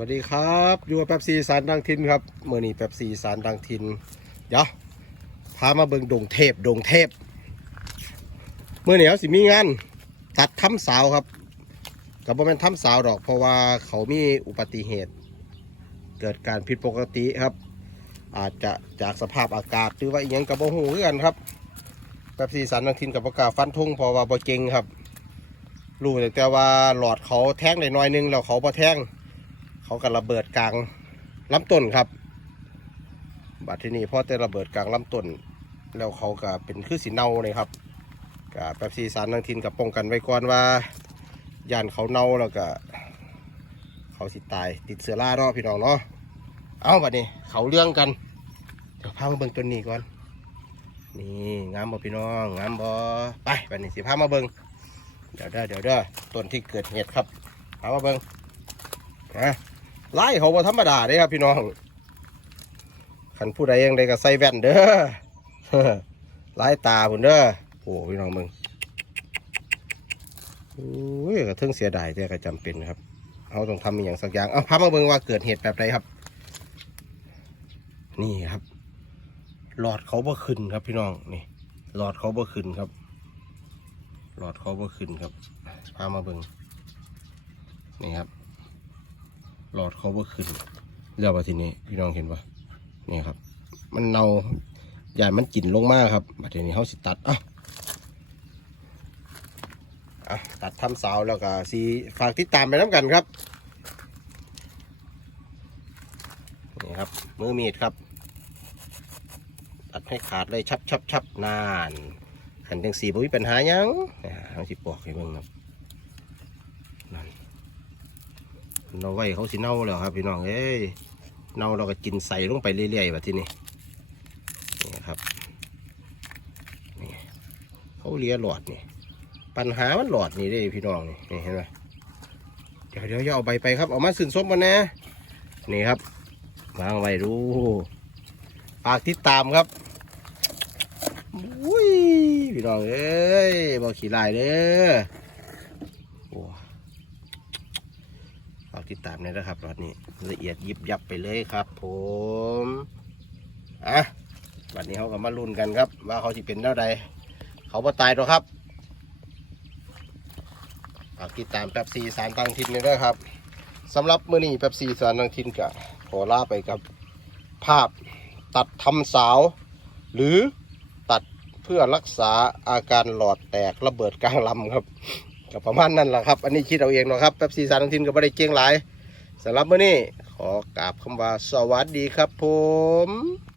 วัสดีครับอยู่กับแป๊บซีสารดังทินครับเมื่อนี้แป๊บซีสารดังทิน เดี๋ยวพามาเบิ่งดงเทพดงเทพเมื่อนี้เขาสิมีงานตัดทำสาวครับกับบ่แม่นทำสาวดอก เพราะว่าเขามีอุบัติเหตุ เกิดการผิดปกติครับ อาจจะจากสภาพอากาศหรือว่าอีกอย่างกับบ่ฮู้คือกันครับแป๊บซีสารดังทินกับประกล้าฟันธงเพราะว่าบ่เก่งครับรู้แต่ว่าหลอดเขาแทงได้น้อยนึงแล้วเขาบ่แทง เขาก็ระเบิดกลางลำต้นครับบัดที่นี่พอแต่ระเบิดกลางลำต้น แล้วเขาก็เป็นคือสีเน่าเลยครับกับแป๊บซีสารนางทินกับป้องกันไว้ก่อนว่าย่านเขาเน่าแล้วก็เขาสิตายติดเสือล่าเนาะพี่น้องเนาะเอาบัดนี้เขาเรื่องกันเดี๋ยวพามาเบิ่งต้นนี้ก่อน นี่งามบ่พี่น้องงามบ่ไปบัดนี้สิพามาเบิ่งเดี๋ยวเด้อเดี๋ยวเด้อต้นที่เกิดเหตุครับพามาเบิ่งนะ ไล่เขาบ่ธรรมดาเด้ครับพี่น้องขันผู้ใดยังได้ก็ใส่แว่นเด้อไล่ตาพุ่นเด้อโอ้พี่น้องมึงโอ้ยก็ถึงเสียดายแต่ก็จำเป็นครับ เอาต้องทำอย่างสักอย่างเอาพามาเบิ่งว่าเกิดเหตุแบบใดครับ นี่ครับหลอดเขาบ่ขึ้นครับพี่น้องนี่หลอดเขาบ่ขึ้นครับ หลอดเขาบ่ขึ้นครับพามาเบิ่งนี่ครับ หลอดเขาบ่ขึ้นแล้วว่าทีนี้พี่น้องเห็นปะนี่ครับ มันเนาใหญ่มันกินลงมากครับบัดทีนี้เขาสิตัดอะอะตัดทำเสาแล้วก็สีฝากติดตามไปน้ำกันครับนี่ครับมือมีดครับตัดให้ขาดเลยชับชับชับนานขันจังสีบ่มีปัญหายังเนี่ยเขาสิปอกให้เบิ่งครับ เราไว้เขาสิเน่าแล้วครับพี่น้องเอ้ยเน่าเราก็กินใส่ลงไปเรื่อยๆแบบที่นี่นี่ครับนี่เขาเลียหลอดนี่ ปัญหามันหลอดนี่เด้พี่น้องนี่นี่เห็นไหมเดี๋ยวเดี๋ยวจะเอาใบไปครับเอามาสึนส้มกันนะนี่ครับวางไว้ดูฝากติดตามครับอุ้ยพี่น้องเอ้ยบอกขี่ลายเด้อโอ้ ฝากติดตามเลยนะครับรอดนี้ละเอียดยิบยับไปเลยครับ ผมอะวันนี้เขาก็มาลุ้นกันครับ ว่าเขาจะเป็นเท่าใดเขาบ่ตายหรอกครับฝากติดตามแป๊บซีสารตังทินเลยด้วยครับสำหรับมื้อนี้แป๊บซีสารตังทินก็ขอลาไปกับ ภาพตัดทำสาว หรือตัดเพื่อรักษาอาการหลอดแตกระเบิดกลางลำครับ ก็ประมาณนั้นแหละครับ อันนี้คิดเอาเองเนาะครับแป๊บซีสารทังทินก็ไม่ได้เก่งหลายสำหรับมื้อนี้ขอกราบคำว่าสวัสดีครับผม